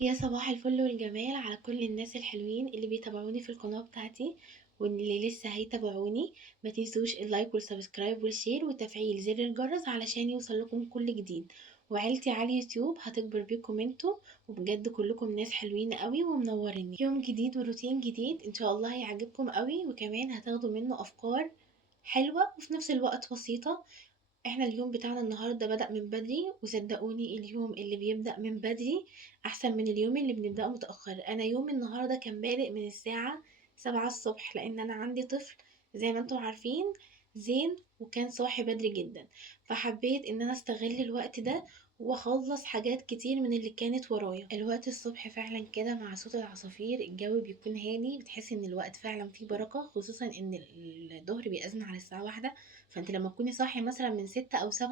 يا صباح الفل والجمال على كل الناس الحلوين اللي بيتابعوني في القناة بتاعتي واللي لسه هيتابعوني. ما تنسوش اللايك والسبسكرايب والشير وتفعيل زر الجرس علشان يوصل لكم كل جديد. وعيلتي على اليوتيوب هتكبر بيكم انتوا، وبجد كلكم ناس حلوين قوي ومنوريني. يوم جديد وروتين جديد ان شاء الله هيعجبكم قوي، وكمان هتاخدوا منه افكار حلوة وفي نفس الوقت بسيطة. احنا اليوم بتاعنا النهاردة بدأ من بدري، وصدقوني اليوم اللي بيبدأ من بدري أحسن من اليوم اللي بنبدأه متأخر. أنا يوم النهاردة كان بادئ من الساعة 7 الصبح، لأن أنا عندي طفل زي ما انتم عارفين زين، وكان صاحي بدري جدا. فحبيت ان انا استغل الوقت ده واخلص حاجات كتير من اللي كانت ورايا. الوقت الصبح فعلا كده مع صوت العصافير الجو بيكون هادي، بتحس ان الوقت فعلا فيه بركة، خصوصا ان الظهر بيأذن على الساعة 1. فانت لما تكوني صاحية مثلا من 6 أو 7،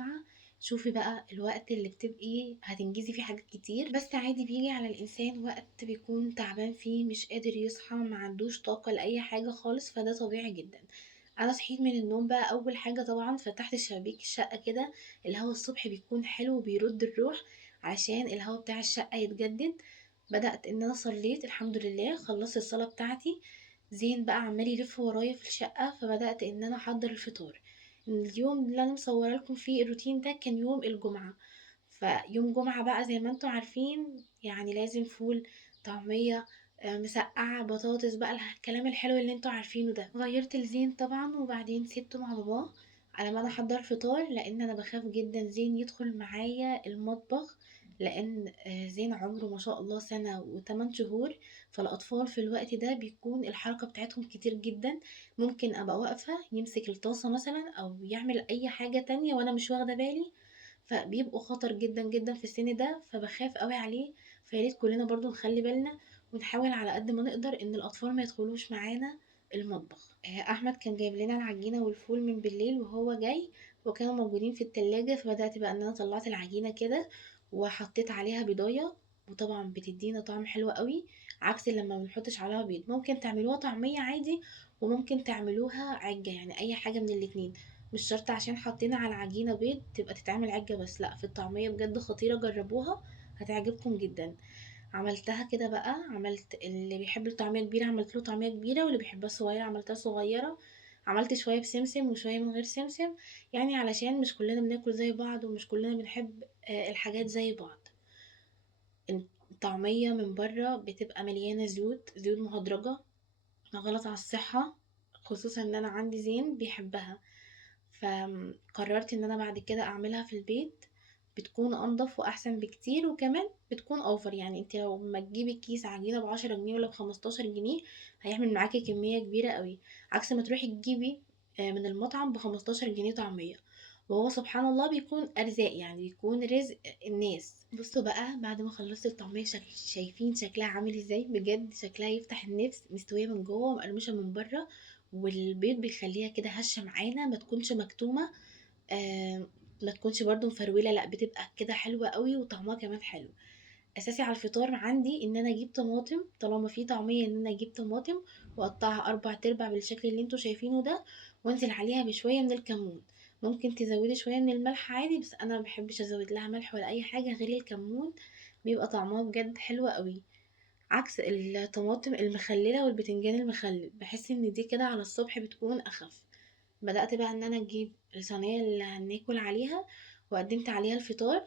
شوفي بقى الوقت اللي بتبقي هتنجزي فيه حاجات كتير. بس عادي بيجي على الإنسان وقت بيكون تعبان فيه، مش قادر يصحى، ما عندوش طاقة لأي حاجة خالص، فده طبيعي جدا. انا صحيت من النوم بقى، اول حاجه طبعا فتحت شبابيك الشقه كده. الهوا الصبح بيكون حلو وبيرد الروح، عشان الهوا بتاع الشقه يتجدد. بدات ان انا صليت الحمد لله، خلصت الصلاه بتاعتي. زين بقى عمال يلف ورايا في الشقه، فبدات ان انا احضر الفطار. اليوم اللي انا مصوره لكم فيه الروتين ده كان يوم الجمعه. فيوم جمعه بقى زي ما انتم عارفين يعني لازم فول، طعميه، مسقعة، بطاطس، بقى الكلام الحلو اللي انتوا عارفينه ده. غيرت الزين طبعا، وبعدين سيبته مع باباه على ما انا احضر فطار، لان انا بخاف جدا زين يدخل معايا المطبخ. لان زين عمره ما شاء الله سنة و8 شهور. فالاطفال في الوقت ده بيكون الحركة بتاعتهم كتير جدا. ممكن ابقى واقفة يمسك الطاسة مثلا او يعمل اي حاجة تانية وانا مش واخدة بالي. فبيبقوا خطر جدا جدا في السن ده، فبخاف قوي عليه. فياريت كلنا برضو نخلي بالنا، ونحاول على قد ما نقدر ان الاطفال ما يدخلوش معانا المطبخ. احمد كان جايب لنا العجينه والفول من بالليل وهو جاي، وكانوا موجودين في التلاجة. فبدات بقى ان انا طلعت العجينه كده وحطيت عليها بيضايه، وطبعا بتدينا طعم حلو قوي. عكس لما بنحطش عليها بيض. ممكن تعملوها طعميه عادي، وممكن تعملوها عجه، يعني اي حاجه من الاتنين. مش شرط عشان حطينا على العجينه بيض تبقى تتعمل عجه بس، لا، في الطعميه بجد خطيره، جربوها هتعجبكم جدا. عملتها كده بقى، عملت اللي بيحب الطعمية كبيرة عملت له طعمية كبيرة، واللي بيحبها صغيرة عملتها صغيرة. عملت شوية بسمسم وشوية من غير سمسم، يعني علشان مش كلنا بناكل زي بعض، ومش كلنا بنحب الحاجات زي بعض. الطعمية من بره بتبقى مليانة زيوت، زيوت مهدرجة، غلط على الصحة، خصوصا ان انا عندي زين بيحبها. فقررت ان انا بعد كده اعملها في البيت. بتكون انضف واحسن بكتير، وكمان بتكون اوفر. يعني انت لو ما تجيبي كيس عجينه ب10 جنيه ولا ب15 جنيه، هيعمل معاكي كميه كبيره قوي، عكس ما تروحي تجيبي من المطعم ب15 جنيه طعميه. وهو سبحان الله بيكون ارزاق، يعني بيكون رزق الناس. بصوا بقى، بعد ما خلصت الطعميه شايفين شكلها عامل ازاي؟ بجد شكلها يفتح النفس، مستويه من جوه ومقرمشه من بره. والبيض بيخليها كده هشة معانا، ما تكونش مكتومة. آه ما تكونش برضو مفرولة، لا، بتبقى كده حلوة قوي وطعمها كمان حلو. اساسي على الفطار عندي ان انا اجيب طماطم، طالما في طعمية ان انا اجيب طماطم واقطعها 4 تربع بالشكل اللي انتوا شايفينه ده، وانزل عليها بشوية من الكمون. ممكن تزودي شوية من الملح عادي، بس انا ما بحبش ازود لها ملح ولا اي حاجة غير الكمون. بيبقى طعمها بجد حلو قوي، عكس الطماطم المخللة والبتنجان المخلل. بحس ان دي كده على الصبح بتكون اخف. بدأت بقى ان انا اجيب الصينية اللي هناكل عليها، وقدمت عليها الفطار.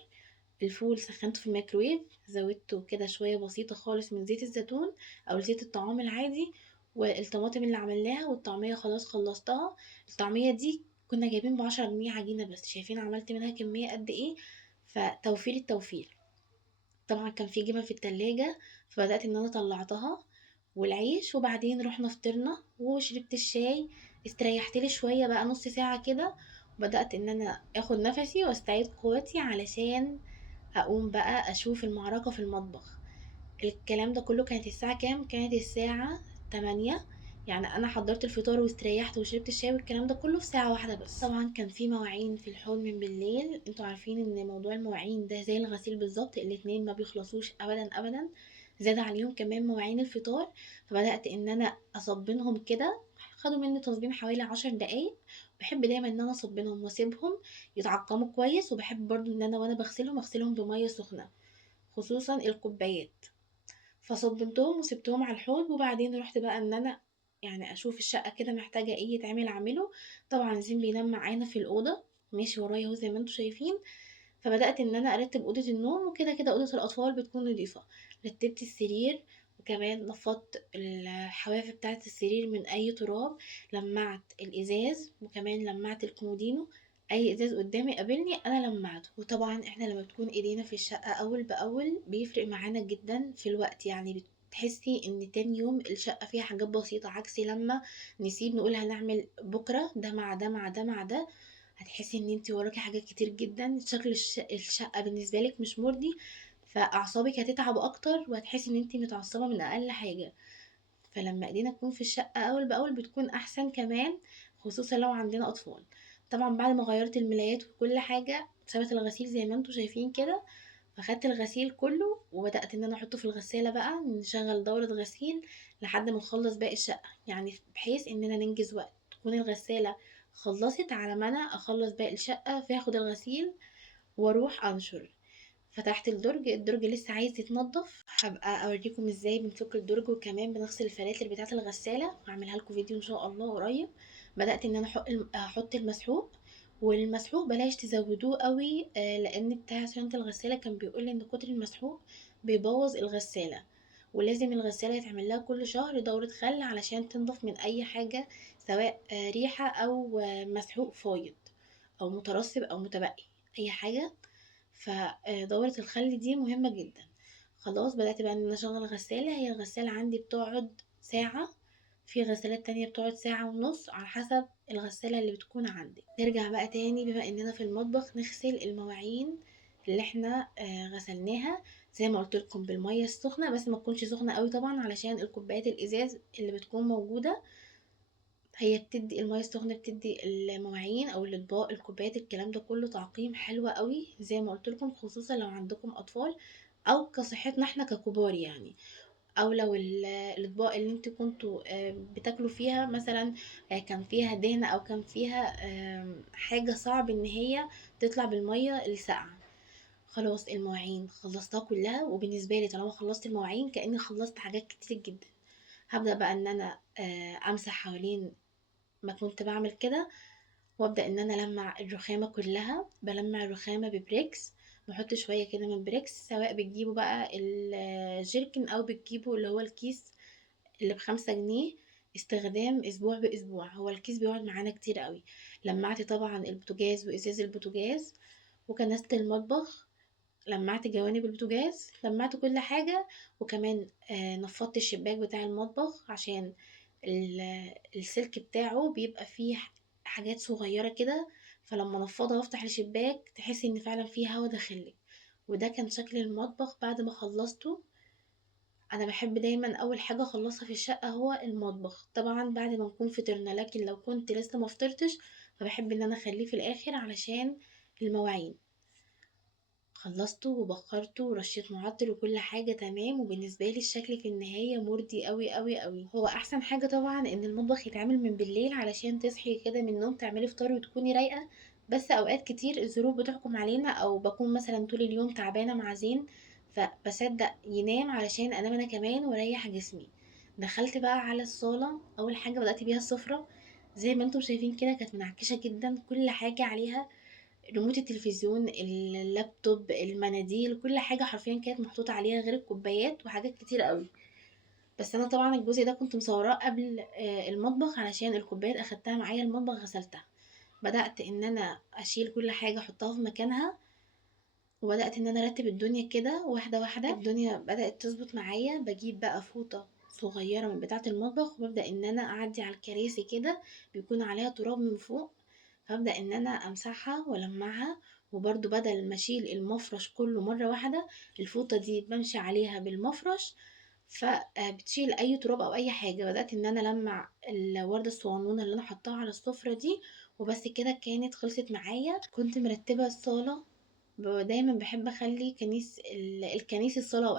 الفول سخنته في الميكرويف، زودته كده شوية بسيطة خالص من زيت الزيتون او زيت الطعام العادي. والطماطم اللي عملناها والطعمية خلاص خلصتها. الطعمية دي كنا جايبين ب10 جنيه عجينة بس، شايفين عملت منها كمية قد ايه. فتوفير التوفير. طبعا كان في جبن في التلاجة، فبدأت ان انا طلعتها والعيش. وبعدين رحنا فطرنا وشربت الشاي. استريحت لي شوية بقى نص ساعة كده، وبدأت ان انا اخد نفسي واستعيد قوتي علشان اقوم بقى اشوف المعركة في المطبخ. الكلام ده كله كانت الساعة كام؟ كانت الساعة 8. يعني انا حضرت الفطار واستريحت وشربت الشاي والكلام ده كله في ساعة واحدة بس. طبعا كان في مواعين في الحوض من بالليل، انتوا عارفين ان موضوع المواعين ده زي الغسيل بالظبط، الاتنين ما بيخلصوش ابدا ابدا. زاد عليهم كمان مواعين الفطار. فبدأت ان انا اصبنهم كده، خدوا مني تصبين حوالي 10 دقايق. بحب دايما ان انا اصبنهم واسيبهم يتعقموا كويس. وبحب برضو ان انا وانا بغسلهم اغسلهم بمية سخنة، خصوصا الكوبايات. فصبنتهم وسبتهم على الحوض، وبعدين رحت بقى ان انا يعني اشوف الشقه كده محتاجه ايه يتعمل اعمله. طبعا زين بينام معانا في الاوضه، ماشي ورايا اهو زي ما انتم شايفين. فبدات ان انا ارتب اوضه النوم، وكده كده اوضه الاطفال بتكون نظيفه. رتبت السرير، وكمان نفضت الحواف بتاعه السرير من اي تراب. لمعت الازاز، وكمان لمعت الكومودينو. اي ازاز قدامي قابلني انا لمعته. وطبعا احنا لما بتكون ايدينا في الشقه اول باول بيفرق معانا جدا في الوقت، يعني تحسي ان تاني يوم الشقة فيها حاجات بسيطة، عكسي لما نسيب نقول هنعمل بكرة ده مع ده مع ده مع ده. هتحسي ان انتي وراكي حاجات كتير جدا، شكل الشقة بالنسبة لك مش مرضي. فاعصابك هتتعب اكتر، وهتحسي ان انتي متعصبة من اقل حاجة. فلما ايدينا تكون في الشقة اول باول بتكون احسن كمان، خصوصا لو عندنا اطفال. طبعا بعد ما غيرت الملايات وكل حاجة ثبت الغسيل زي ما انتوا شايفين كده. فخدت الغسيل كله وبدأت ان انا احطه في الغسالة، بقى نشغل دورة غسيل لحد ما نخلص باقي الشقة، يعني بحيث اننا ننجز وقت، تكون الغسالة خلصت على ما انا اخلص باقي الشقة، فاخد الغسيل واروح انشر. فتحت الدرج لسه عايز يتنضف، هبقى اوريكم ازاي بنفك الدرج، وكمان بنغسل الفلاتر بتاعه الغساله، وهعملها لكم فيديو ان شاء الله قريب. بدات ان انا احط المسحوق. والمسحوق بلاش تزودوه قوي، لان بتاع صيانه الغساله كان بيقول ان كتر المسحوق بيبوظ الغساله. ولازم الغساله يتعمل لها كل شهر دوره خل علشان تنضف من اي حاجه، سواء ريحه او مسحوق فايض او مترسب او متبقي، اي حاجه. فدورة الخل دي مهمة جدا. خلاص بدأت بقى ان انا اشغل غسالة. هي الغسالة عندي بتقعد ساعة، في غسالات تانية بتقعد ساعة ونص على حسب الغسالة اللي بتكون عندك. نرجع بقى تاني بما اننا في المطبخ، نغسل المواعين اللي احنا غسلناها زي ما قلت لكم بالمية السخنة، بس ما تكونش سخنة قوي طبعا علشان الكوبايات الازاز اللي بتكون موجودة. هي بتدي المية السخنة، بتدي المواعين او الاطباق الكوبايات الكلام ده كله تعقيم حلو قوي زي ما قلت لكم، خصوصا لو عندكم اطفال او كصحتنا احنا ككبار يعني. او لو الاطباق اللي انتوا كنتوا بتاكلوا فيها مثلا كان فيها دهنة او كان فيها حاجة صعب ان هي تطلع بالمية الساقعة. خلاص المواعين خلصتها كلها، وبالنسبة لي طالما خلصت المواعين كأني خلصت حاجات كتير جدا. هبدأ بقى ان انا امسح حوالين ما كنت بعمل كده، وابدا ان انا المع الرخامه كلها. بلمع الرخامه ببريكس، بحط شويه كده من بريكس، سواء بتجيبوا بقى الجيركن او بتجيبوا اللي هو الكيس اللي ب5 جنيه. استخدام اسبوع باسبوع، هو الكيس بيقعد معانا كتير قوي. لمعت طبعا البوتاجاز وازاز البوتاجاز، وكنست المطبخ، لمعت جوانب البوتاجاز، لمعت كل حاجة. وكمان نفضت الشباك بتاع المطبخ عشان السلك بتاعه بيبقى فيه حاجات صغيرة كده، فلما نفضها وافتح الشباك تحسي ان فعلا فيه هوا داخلك. وده كان شكل المطبخ بعد ما خلصته. انا بحب دايما اول حاجة اخلصها في الشقة هو المطبخ، طبعا بعد ما نكون فطرنا، لكن لو كنت لسه ما فطرتش فبحب ان انا اخليه في الاخر علشان المواعين. خلصته وبخرته ورشيت معطر وكل حاجة تمام، وبالنسبة لي الشكل في النهاية مرضي قوي قوي قوي. هو احسن حاجة طبعا ان المطبخ يتعمل من بالليل علشان تصحي كده من النوم تعملي فطار وتكوني رايقة. بس اوقات كتير الظروف بتحكم علينا، او بكون مثلا طول اليوم تعبانة مع زين، فبصدق ينام علشان انام انا كمان واريح جسمي. دخلت بقى على الصالة، اول حاجة بدأت بيها السفرة. زي ما انتم شايفين كده كانت منعكشة جدا، كل حاجة عليها، ريموت التلفزيون، اللابتوب، المناديل، كل حاجة حرفيا كانت محطوطة عليها غير الكوبايات وحاجات كتير قوي. بس انا طبعا الجزء ده كنت مصوراه قبل المطبخ علشان الكوبايات اخدتها معايا المطبخ غسلتها. بدأت ان انا اشيل كل حاجة احطها في مكانها، وبدأت ان انا ارتب الدنيا كده واحدة واحدة. الدنيا بدأت تظبط معايا، بجيب بقى فوطة صغيرة من بتاعة المطبخ، وببدأ ان انا اعدي على الكراسي كده بيكون عليها تراب من فوق، فابدأ ان انا امسحها والمعها. وبرده بدل ما اشيل المفرش كله مرة واحدة، الفوطة دي بمشي عليها بالمفرش، فبتشيل اي تراب او اي حاجة. بدأت ان انا المع الوردة الصغنونة اللي انا حطاها على السفرة دي، وبس كده كانت خلصت معايا. كنت مرتبة الصالة، دايما بحب اخلي الكنيس الصلاة او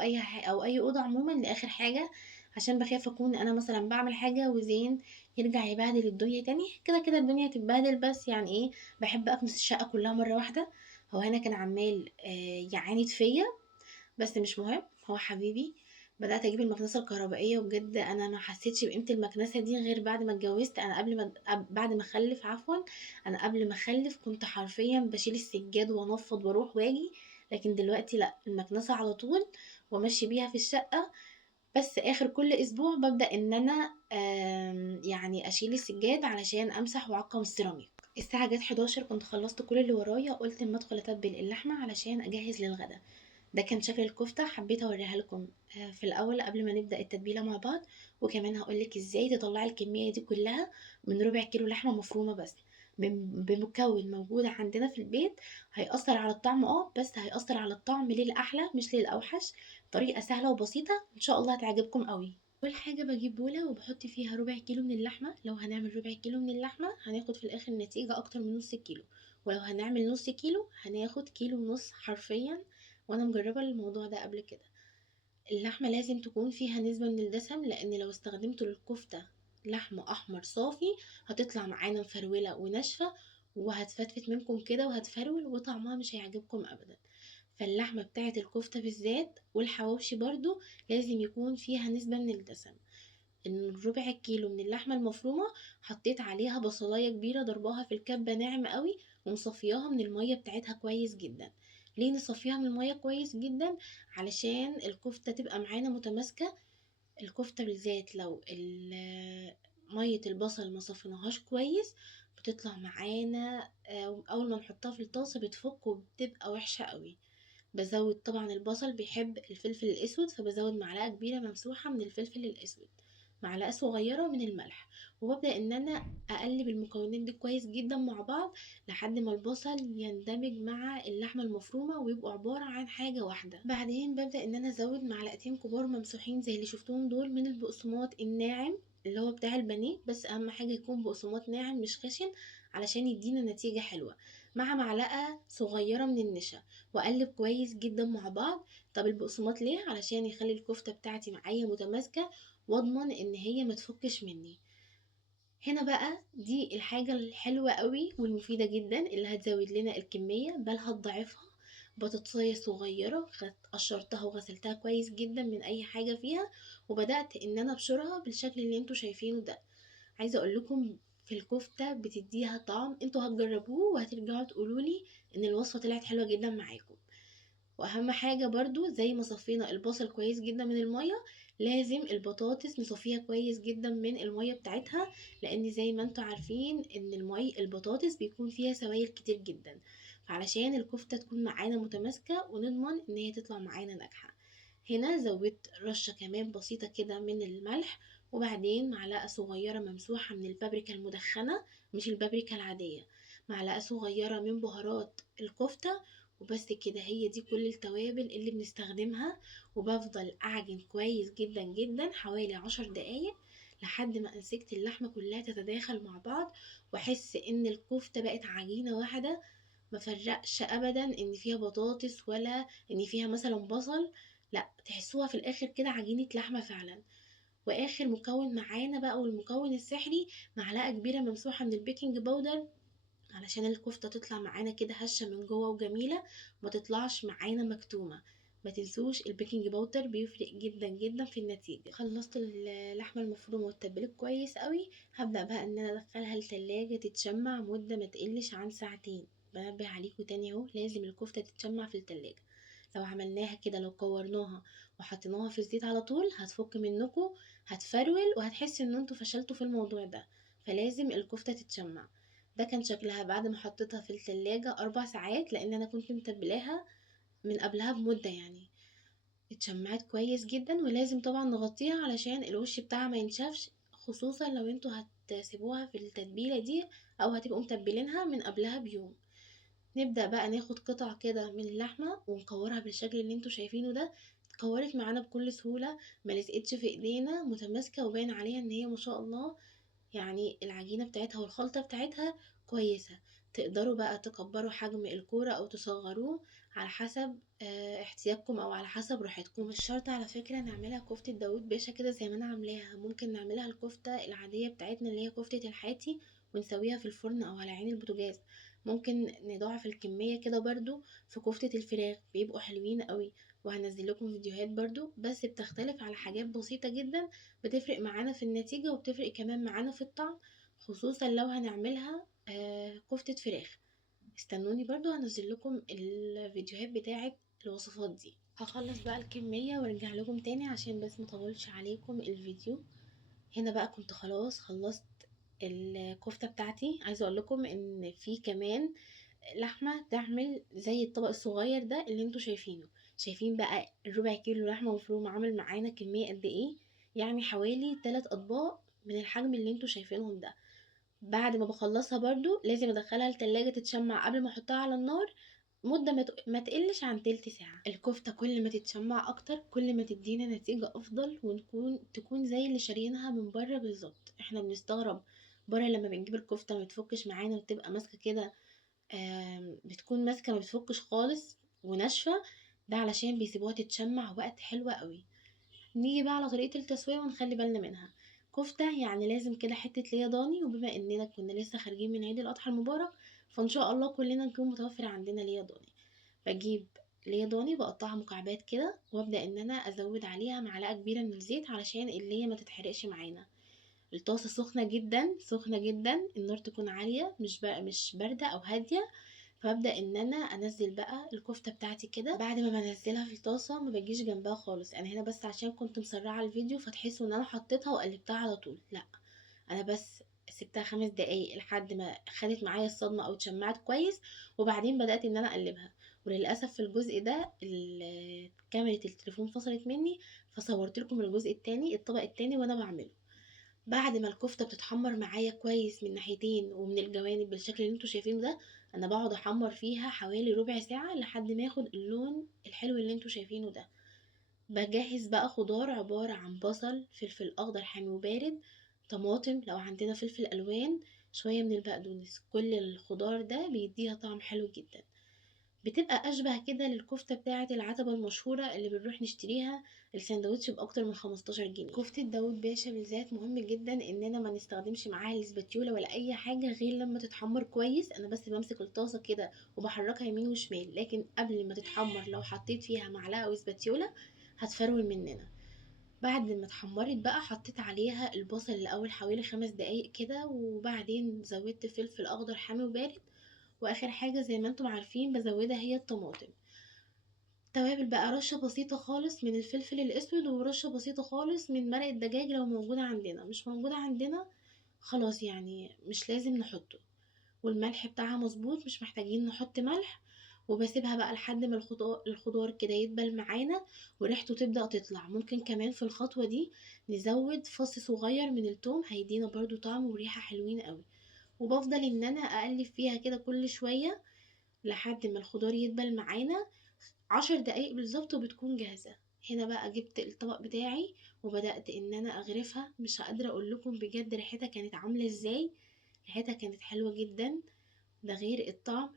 او اي اوضة عموما لاخر حاجة، عشان بخاف اكون انا مثلا بعمل حاجة وزين يرجع يبهدل الدنيا تاني. كده كده الدنيا هتتبهدل، بس يعني ايه، بحب اكنس الشقة كلها مرة واحدة. هو هنا كان عمال يعاند فيا، بس مش مهم، هو حبيبي. بدأت أجيب المكنسة الكهربائية، وبجد أنا ما حسيتش بقيمة المكنسة دي غير بعد ما اتجوزت. أنا قبل ما بعد ما أخلف عفوا، أنا قبل ما أخلف كنت حرفيا بشيل السجاد وأنفض وأروح وأجي، لكن دلوقتي لأ، المكنسة على طول وأمشي بيها في الشقة. بس آخر كل أسبوع بابدأ إن أنا يعني أشيل السجاد علشان أمسح وأعقم السيراميك. الساعة جت 11، كنت خلصت كل اللي ورايا، قلت اما ادخل اتبل اللحمة علشان اجهز للغدا. ده كان شكل الكفتة، حبيت اوريها لكم في الاول قبل ما نبدأ التتبيلة مع بعض. وكمان هقولك ازاي تطلعي الكمية دي كلها من ربع كيلو لحمة مفرومة بس، بمكون موجود عندنا في البيت. هيأثر على الطعم بس هيأثر على الطعم للأحلى مش للأوحش. طريقة سهلة وبسيطة ان شاء الله هتعجبكم قوي. اول حاجه بجيب بوله وبحط فيها ربع كيلو من اللحمه. لو هنعمل ربع كيلو من اللحمه هناخد في الاخر نتيجه اكتر من نص كيلو، ولو هنعمل نص كيلو هناخد كيلو ونص حرفيا، وانا مجربه الموضوع ده قبل كده. اللحمه لازم تكون فيها نسبه من الدسم، لان لو استخدمتوا للكفته لحمه احمر صافي هتطلع معانا مفروله وناشفه، وهتفتفت منكم كده وهتفرول وطعمها مش هيعجبكم ابدا. فاللحمه بتاعه الكفته بالذات والحواوشي برضو لازم يكون فيها نسبه من الدسم. الربع كيلو من اللحمة المفرومة حطيت عليها بصلاية كبيرة ضرباها في الكبة ناعم قوي، ومصفياها من المية بتاعتها كويس جدا. ليه نصفيها من المية كويس جدا؟ علشان الكفتة تبقى معانا متماسكة. الكفتة بالذات لو مية البصل ما صفيناهاش كويس بتطلع معانا اول ما نحطها في الطاسة بتفك وبتبقى وحشة قوي. بزود طبعا البصل بيحب الفلفل الاسود، فبزود معلقة كبيرة ممسوحة من الفلفل الاسود، معلقة صغيرة من الملح، وببدأ ان انا اقلب المكونات دي كويس جدا مع بعض لحد ما البصل يندمج مع اللحمة المفرومة ويبقوا عبارة عن حاجة واحدة. بعدين ببدأ ان انا ازود معلقتين كبار ممسوحين زي اللي شفتوهم دول من البقسماط الناعم اللي هو بتاع البانيه، بس اهم حاجة يكون بقسماط ناعم مش خشن علشان يدينا نتيجة حلوة، مع معلقة صغيرة من النشا، واقلب كويس جدا مع بعض. طب البقسماط ليه؟ علشان يخلي الكفتة بتاعتي معايا متماسكة واضمن ان هي ما تفكش مني. هنا بقى دي الحاجة الحلوة قوي والمفيدة جدا اللي هتزود لنا الكمية بل هتضعفها. بطاطساية صغيرة قشرتها وغسلتها كويس جدا من اي حاجة فيها، وبدأت ان انا ابشرها بالشكل اللي انتوا شايفينه ده. عايزة اقول لكم في الكفتة بتديها طعم، انتوا هتجربوه وهترجعوا تقولولي ان الوصفة طلعت حلوة جدا معاكم. واهم حاجة برضو زي ما صفينا البصل كويس جدا من المية، لازم البطاطس نصفيها كويس جدا من المية بتاعتها، لان زي ما انتوا عارفين ان البطاطس بيكون فيها سوائل كتير جدا، فعلشان الكفتة تكون معانا متماسكة ونضمن ان هي تطلع معانا ناجحة. هنا زودت رشة كمان بسيطة كده من الملح، وبعدين معلقة صغيرة ممسوحة من البابريكا المدخنة مش البابريكا العادية، معلقة صغيرة من بهارات الكفتة. وبس كده، هي دي كل التوابل اللي بنستخدمها. وبفضل اعجن كويس جدا جدا حوالي 10 دقايق لحد ما انسجت اللحمة كلها تتداخل مع بعض، واحس ان الكفتة بقت عجينة واحدة. مفرقش ابدا ان فيها بطاطس ولا ان فيها مثلا بصل، لا تحسوها في الاخر كده عجينة لحمة فعلا. واخر مكون معانا بقى والمكون السحري، معلقة كبيرة ممسوحة من البيكنج باودر علشان الكفتة تطلع معانا كده هشة من جوه وجميلة، ما تطلعش معانا مكتومة. ما تنسوش البيكنج باودر بيفرق جدا جدا في النتيجة. خلصت اللحمة المفرومة واتبلت كويس قوي، هبدأ بقى ان انا ادخلها التلاجة تتشمع مدة ما تقلش عن ساعتين. بنبه عليكم تاني اهو، لازم الكفتة تتشمع في التلاجة. لو عملناها كده، لو كورناها وحطيناها في الزيت على طول هتفك منكم، هتفرول وهتحس ان انتوا فشلتوا في الموضوع ده. فلازم الكفتة تتشمع. ده كان شكلها بعد ما حطيتها في التلاجة 4 ساعات، لان انا كنت متبلاها من قبلها بمدة يعني. اتشمعت كويس جدا، ولازم طبعا نغطيها علشان الوش بتاعها ما ينشفش، خصوصا لو انتوا هتسيبوها في التتبيلة دي او هتبقوا متبلينها من قبلها بيوم. نبدأ بقى ناخد قطع كده من اللحمة ونكورها بالشكل اللي انتوا شايفينه ده. اتكورت معانا بكل سهولة، ما لزقتش في ايدينا، متماسكة وباين عليها ان هي ما شاء الله. يعني العجينة بتاعتها والخلطة بتاعتها كويسة. تقدروا بقى تكبروا حجم الكورة او تصغروه على حسب احتياجكم او على حسب راحتكم. مش شرط على فكرة نعملها كفتة داوود باشا كده زي ما انا عاملاها، ممكن نعملها الكفتة العادية بتاعتنا اللي هي كفتة الحاتي ونسويها في الفرن او على عين البوتاجاز. ممكن نضاعف الكمية كده برضو في كفتة الفراخ، بيبقوا حلوين قوي. وهنزل لكم فيديوهات برضو، بس بتختلف على حاجات بسيطة جدا بتفرق معانا في النتيجة وبتفرق كمان معانا في الطعم، خصوصا لو هنعملها كفتة فراخ. استنوني برضو هنزل لكم الفيديوهات بتاعة الوصفات دي. هخلص بقى الكمية وارجع لكم تاني عشان بس مطولش عليكم الفيديو. هنا بقى كنت خلاص خلصت الكفتة بتاعتي. عايزة اقول لكم ان في كمان لحمة تعمل زي الطبق الصغير ده اللي انتوا شايفينه. شايفين بقى الربع كيلو لحمة مفرومة عامل معانا كمية قد ايه؟ يعني حوالي 3 اطباق من الحجم اللي انتوا شايفينهم ده. بعد ما بخلصها برضو لازم ادخلها التلاجة تتشمع قبل ما احطها على النار مدة ما تقلش عن تلت ساعة. الكفتة كل ما تتشمع اكتر كل ما تدينا نتيجة افضل، تكون زي اللي شاريينها من بره بالظبط. احنا بنستغرب بره لما بنجيب الكفتة ما تفكش معانا وتبقى ماسكة كده، بتكون ماسكة ما بتفكش خالص وناشفة. ده علشان بيسيبوها تتشمع وقت حلوة قوي. نيجي بقى على طريقة التسوية ونخلي بالنا منها. كفتة يعني لازم كده حتة ليا ضاني، وبما اننا كنا لسه خارجين من عيد الاضحى المبارك فان شاء الله كلنا نكون متوفر عندنا ليا ضاني. بجيب ليا ضاني بقطعها مكعبات كده وابدا ان انا ازود عليها معلقة كبيرة من الزيت علشان اللي ما تتحرقش معانا. الطاسة سخنة جدا سخنة جدا، النار تكون عالية مش باردة او هادية. فابدا ان انا انزل بقى الكفته بتاعتي كده. بعد ما بنزلها في الطاسه ما بجيش جنبها خالص، انا هنا بس عشان كنت مسرعه الفيديو فتحسوا ان انا حطيتها وقلبتها على طول، لا انا بس سبتها 5 دقايق لحد ما خدت معايا الصدمه او اتشمعت كويس، وبعدين بدات ان انا اقلبها. وللاسف في الجزء ده كاميرا التليفون فصلت مني، فصورت لكم الجزء التاني الطبق التاني وانا بعمله. بعد ما الكفتة بتتحمر معايا كويس من ناحيتين ومن الجوانب بالشكل اللي انتوا شايفينه ده، انا بقعد احمر فيها حوالي ربع ساعة لحد ما ياخد اللون الحلو اللي انتوا شايفينه ده. بجهز بقى خضار عبارة عن بصل، فلفل اخضر حامي وبارد، طماطم لو عندنا فلفل الوان، شوية من البقدونس. كل الخضار ده بيديها طعم حلو جدا، بتبقى اشبه كده للكفته بتاعه العتبه المشهوره اللي بنروح نشتريها الساندوتش باكتر من 15 جنيه. كفته داود باشا بالذات مهم جدا اننا ما نستخدمش معاها الاسباتيولا ولا اي حاجه غير لما تتحمر كويس. انا بس بمسك الطاسه كده وبحركها يمين وشمال، لكن قبل ما تتحمر لو حطيت فيها معلقه او اسباتيولا هتفرول مننا. بعد ما اتحمرت بقى حطيت عليها البصل الاول حوالي 5 دقايق كده، وبعدين زودت فلفل اخضر حامي وبارد، واخر حاجة زي ما انتم عارفين بزودها هي الطماطم. توابل بقى رشة بسيطة خالص من الفلفل الاسود ورشة بسيطة خالص من مرق الدجاج لو موجودة عندنا، مش موجودة عندنا خلاص يعني مش لازم نحطه. والملح بتاعها مظبوط مش محتاجين نحط ملح. وبسيبها بقى لحد ما الخضار كده يدبل معانا وريحته تبدأ تطلع. ممكن كمان في الخطوة دي نزود فص صغير من التوم هيدينا برضو طعم وريحة حلوين قوي. وبفضل ان انا اقلب فيها كده كل شوية لحد ما الخضار يدبل معانا 10 دقايق بالظبط وبتكون جاهزة. هنا بقى جبت الطبق بتاعي وبدأت ان انا اغرفها. مش قادرة اقول لكم بجد ريحتها كانت عاملة ازاي، ريحتها كانت حلوة جدا، ده غير الطعم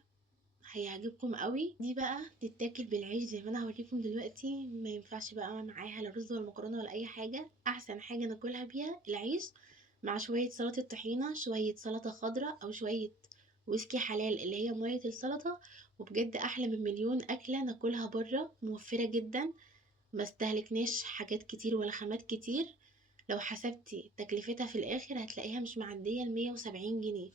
هيعجبكم قوي. دي بقى تتاكل بالعيش زي ما انا هوريكم دلوقتي، ما ينفعش بقى معاها لا رز ولا مكرونه ولا اي حاجه. احسن حاجه ناكلها بيها العيش مع شويه سلطه طحينه، شويه سلطه خضراء، او شويه ويسكي حلال اللي هي ميه السلطه. وبجد احلى من مليون اكله ناكلها بره، موفره جدا، ما استهلكناش حاجات كتير ولا خامات كتير. لو حسبتي تكلفتها في الاخر هتلاقيها مش معديه ال170 جنيه،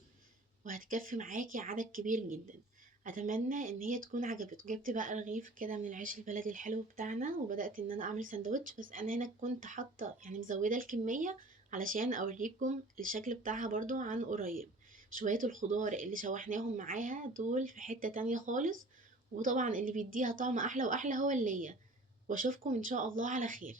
وهتكفي معاكي عدد كبير جدا. اتمنى ان هي تكون عجبتكم. جبت بقى رغيف كده من العيش البلدي الحلو بتاعنا وبدات ان انا اعمل سندوتش، بس انا هنا كنت حاطه يعني مزوده الكميه علشان اوريكم الشكل بتاعها برضو عن قريب. شويه الخضار اللي شوحناهم معاها دول في حته تانية خالص، وطبعا اللي بيديها طعم احلى واحلى هو اللية. واشوفكم ان شاء الله على خير.